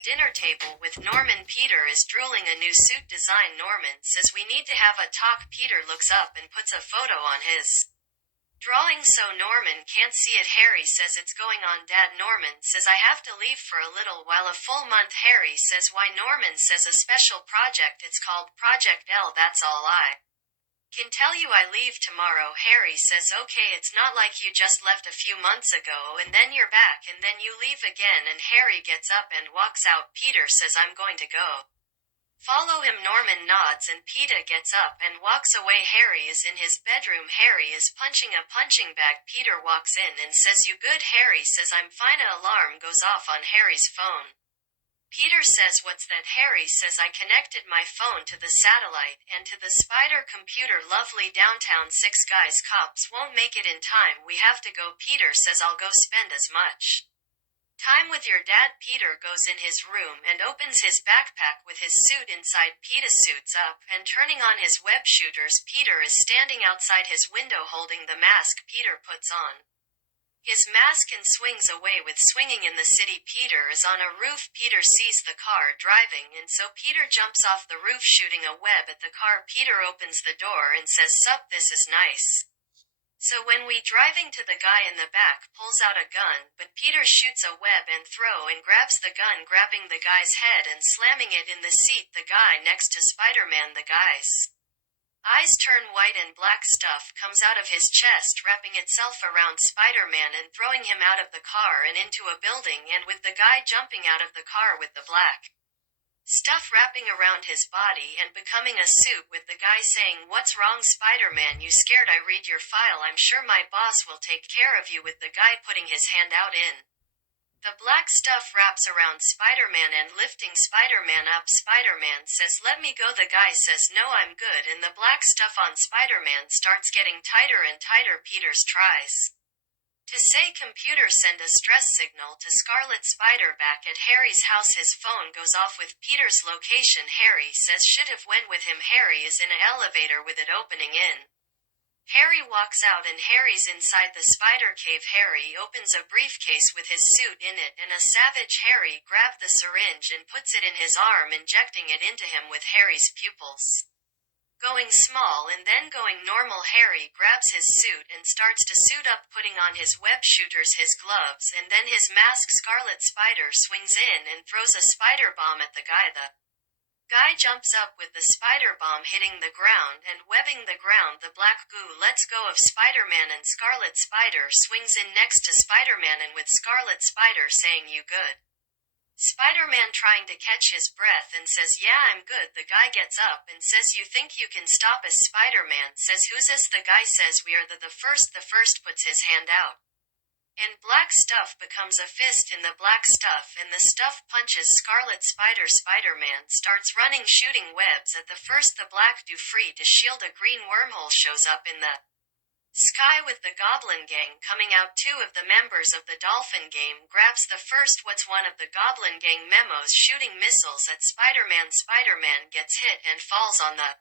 Dinner table with Norman. Peter is drooling a new suit design. Norman says we need to have a talk. Peter looks up and puts a photo on his drawing so Norman can't see it. Harry says it's going on. Dad. Norman says I have to leave for a little while, a full month. Harry says why? Norman says a special project, it's called Project L. That's all I can tell you. I leave tomorrow. Harry says okay, it's not like you just left a few months ago and then you're back and then you leave again. And Harry gets up and walks out. Peter says I'm going to go follow him. Norman nods and Peter gets up and walks away. Harry is in his bedroom. Harry is punching a punching bag. Peter walks in and says you good? Harry says I'm fine. An alarm goes off on Harry's phone. Peter says what's that? Harry says I connected my phone to the satellite and to the spider computer. Lovely downtown. 6 guys. Cops won't make it in time. We have to go. Peter says I'll go spend as much time with your dad. Peter goes in his room and opens his backpack with his suit inside. Peter suits up and turning on his web shooters. Peter is standing outside his window holding the mask. Peter puts on his mask and swings away with Swinging in the City. Peter is on a roof. Peter sees the car driving and so Peter jumps off the roof shooting a web at the car. Peter opens the door and says sup, this is nice. So when we driving to the guy in the back pulls out a gun, but Peter shoots a web and throw and grabs the gun, grabbing the guy's head and slamming it in the seat. The guy next to Spider-Man. The guy's eyes turn white and black stuff comes out of his chest, wrapping itself around Spider-Man and throwing him out of the car and into a building, and with the guy jumping out of the car with the black stuff wrapping around his body and becoming a suit, with the guy saying what's wrong Spider-Man, you scared? I read your file, I'm sure my boss will take care of you, with the guy putting his hand out in the black stuff wraps around Spider-Man and lifting Spider-Man up. Spider-Man says let me go. The guy says no, I'm good, and the black stuff on Spider-Man starts getting tighter and tighter. Peter tries to say computer send a stress signal to Scarlet Spider back at Harry's house. His phone goes off with Peter's location. Harry says should have went with him. Harry is in an elevator with it opening in. Harry walks out and Harry's inside the spider cave. Harry opens a briefcase with his suit in it and a savage Harry grabs the syringe and puts it in his arm, injecting it into him with Harry's pupils going small and then going normal. Harry grabs his suit and starts to suit up, putting on his web shooters, his gloves, and then his mask. Scarlet Spider swings in and throws a spider bomb at the guy. The guy jumps up with the spider bomb hitting the ground and webbing the ground. The black goo lets go of Spider-Man and Scarlet Spider swings in next to Spider-Man and with Scarlet Spider saying you good? Spider-Man trying to catch his breath and says yeah, I'm good. The guy gets up and says you think you can stop us? Spider-Man says who's us? The guy says we are the first. The first puts his hand out and black stuff becomes a fist in the black stuff and the stuff punches Scarlet Spider. Spider-Man starts running shooting webs at the first. The black do free to shield. A green wormhole shows up in the sky with the Goblin Gang coming out. 2 of the members of the Dolphin Game grabs the first. What's one of the Goblin Gang memos shooting missiles at Spider-Man. Spider-Man gets hit and falls on the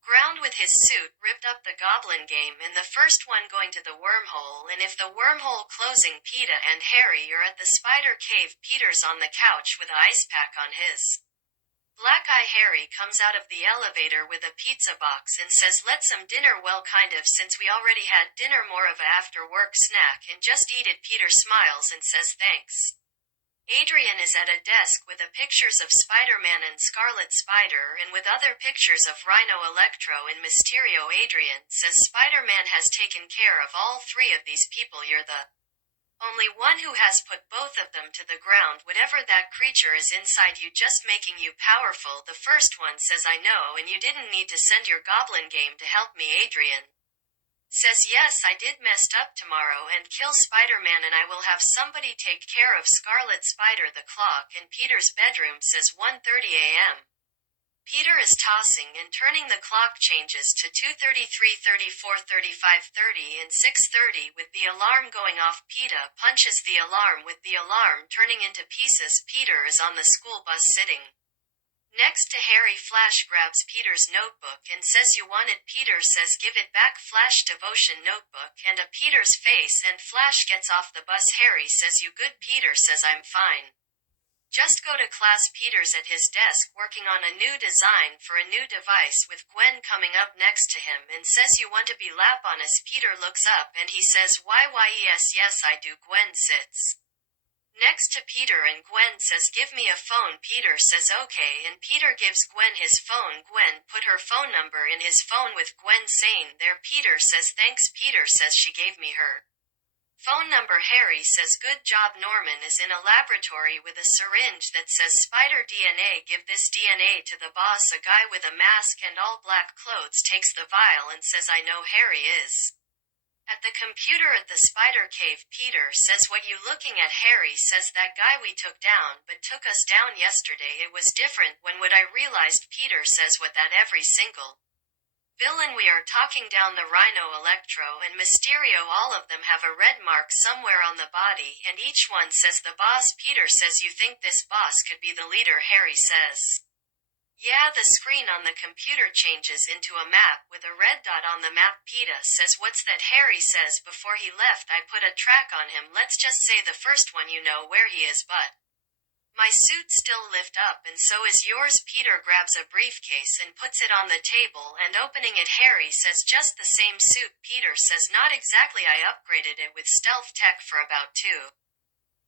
ground with his suit ripped up. The Goblin Game and the first one going to the wormhole, and if the wormhole closing. Peter and Harry are at the spider cave. Peter's on the couch with an ice pack on his black eye. Harry comes out of the elevator with a pizza box and says let's some dinner. Well, kind of, since we already had dinner, more of a after work snack and just eat it. Peter smiles and says thanks. Adrian is at a desk with the pictures of Spider-Man and Scarlet Spider and with other pictures of Rhino, Electro and Mysterio. Adrian says Spider-Man has taken care of all 3 of these people. You're the only one who has put both of them to the ground. Whatever that creature is inside you, just making you powerful. The first one says I know, and you didn't need to send your Goblin Game to help me. Adrian says yes, I did messed up tomorrow and kill Spider-Man, and I will have somebody take care of Scarlet Spider. The clock in Peter's bedroom says 1:30 a.m. Peter is tossing and turning. The clock changes to 2:30, 3:30, 4:30, 5:30 and 6:30 with the alarm going off. Peter punches the alarm with the alarm turning into pieces. Peter is on the school bus sitting next to Harry. Flash grabs Peter's notebook and says you want it. Peter says give it back. Flash devotion notebook and a Peter's face, and Flash gets off the bus. Harry says you good? Peter says I'm fine. Just go to class. Peter's at his desk working on a new design for a new device with Gwen coming up next to him and says, "You want to be lap on us?" Peter looks up and he says, "Why yes I do." Gwen sits next to Peter and Gwen says, "Give me a phone." Peter says okay and Peter gives Gwen his phone. Gwen put her phone number in his phone with Gwen saying there. Peter says thanks. Peter says she gave me her phone number. Harry says good job. Norman is in a laboratory with a syringe that says spider DNA. Give this DNA to the boss. A guy with a mask and all black clothes takes the vial and says, "I know Harry is at the computer at the spider cave." Peter says, "What you looking at?" Harry says, "That guy we took down but took us down yesterday. It was different when what I realized." Peter says, "What that every single villain we are talking down the Rhino, Electro and Mysterio, all of them have a red mark somewhere on the body and each one says the boss." Peter says, "You think this boss could be the leader?" Harry says, "Yeah." The screen on the computer changes into a map with a red dot on the map. Peter says, "What's that?" Harry says, "Before he left I put a track on him. Let's just say the first one, you know where he is, but my suit still lift up and so is yours." Peter grabs a briefcase and puts it on the table and opening it Harry says, "Just the same suit." Peter says, "Not exactly. I upgraded it with stealth tech for about 2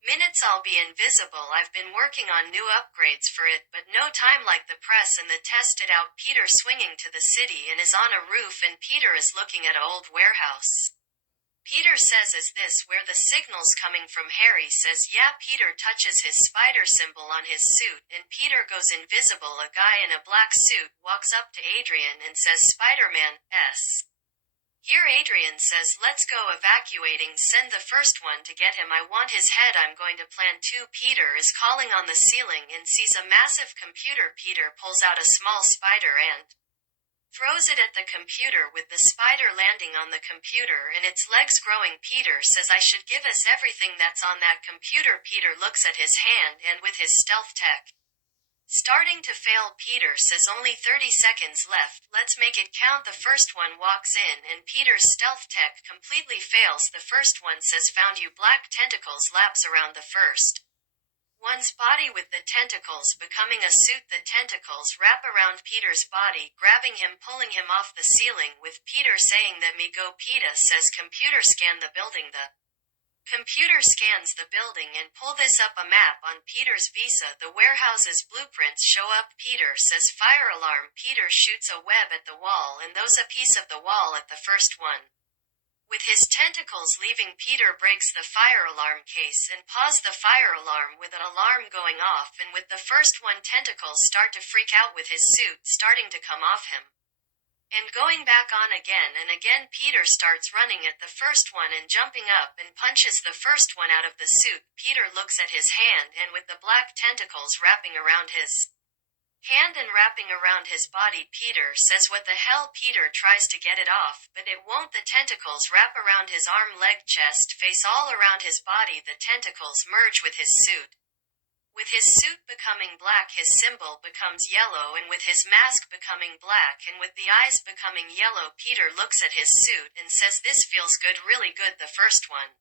minutes. I'll be invisible. I've been working on new upgrades for it but no time like the press and the test it out." Peter swinging to the city and is on a roof and Peter is looking at an old warehouse. Peter says, "Is this where the signal's coming from?" Harry says, "Yeah." Peter touches his spider symbol on his suit and Peter goes invisible. A guy in a black suit walks up to Adrian and says, "Spider-Man-s here." Adrian says, "Let's go evacuating. Send the first one to get him. I want his head. I'm going to plant 2. Peter is calling on the ceiling and sees a massive computer. Peter pulls out a small spider and throws it at the computer with the spider landing on the computer and its legs growing. Peter says, "I should give us everything that's on that computer." Peter looks at his hand and with his stealth tech starting to fail, Peter says, "Only 30 seconds left. Let's make it count." The first one walks in and Peter's stealth tech completely fails. The first one says, "Found you." Black tentacles laps around the first one's body with the tentacles becoming a suit. The tentacles wrap around Peter's body, grabbing him, pulling him off the ceiling with Peter saying, "Let me go." Peter says, "Computer, scan the building." The computer scans the building and pull this up a map on Peter's visa. The warehouse's blueprints show up. Peter says, "Fire alarm." Peter shoots a web at the wall and throws a piece of the wall at the first one. With his tentacles leaving, Peter breaks the fire alarm case and paws the fire alarm with an alarm going off, and with the first one, tentacles start to freak out with his suit starting to come off him and going back on again and again. Peter starts running at the first one and jumping up and punches the first one out of the suit. Peter looks at his hand and with the black tentacles wrapping around his hand and wrapping around his body, Peter says, "What the hell?" Peter tries to get it off, but it won't. The tentacles wrap around his arm, leg, chest, face, all around his body. The tentacles merge with his suit. With his suit becoming black, his symbol becomes yellow, and with his mask becoming black and with the eyes becoming yellow, Peter looks at his suit and says, "This feels good, really good." The first one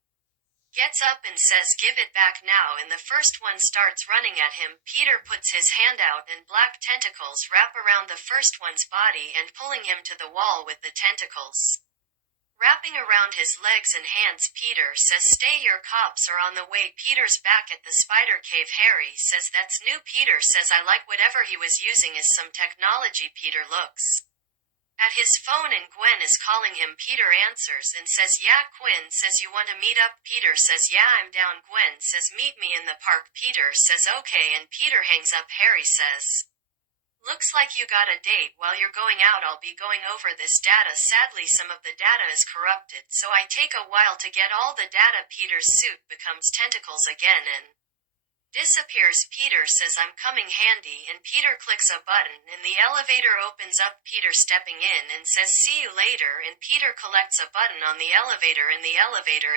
gets up and says, "Give it back now," and the first one starts running at him. Peter puts his hand out and black tentacles wrap around the first one's body and pulling him to the wall with the tentacles wrapping around his legs and hands. Peter says, "Stay, your cops are on the way." Peter's back at the spider cave. Harry says, "That's new." Peter says, "I like whatever he was using is some technology." Peter looks at his phone and Gwen is calling him. Peter answers and says, "Yeah." Gwen says, "You want to meet up?" Peter says, "Yeah, I'm down." Gwen says, "Meet me in the park." Peter says, "Okay," and Peter hangs up. Harry says, "Looks like you got a date. While you're going out, I'll be going over this data. Sadly, some of the data is corrupted, so I take a while to get all the data." Peter's suit becomes tentacles again and disappears. Peter says, "I'm coming handy," and Peter clicks a button and the elevator opens up. Peter stepping in and says, "See you later," and Peter collects a button on the elevator and the elevator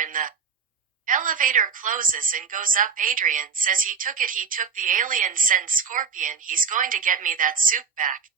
closes and goes up. Adrian says he took it. He took the alien send Scorpion. He's going to get me that suit back.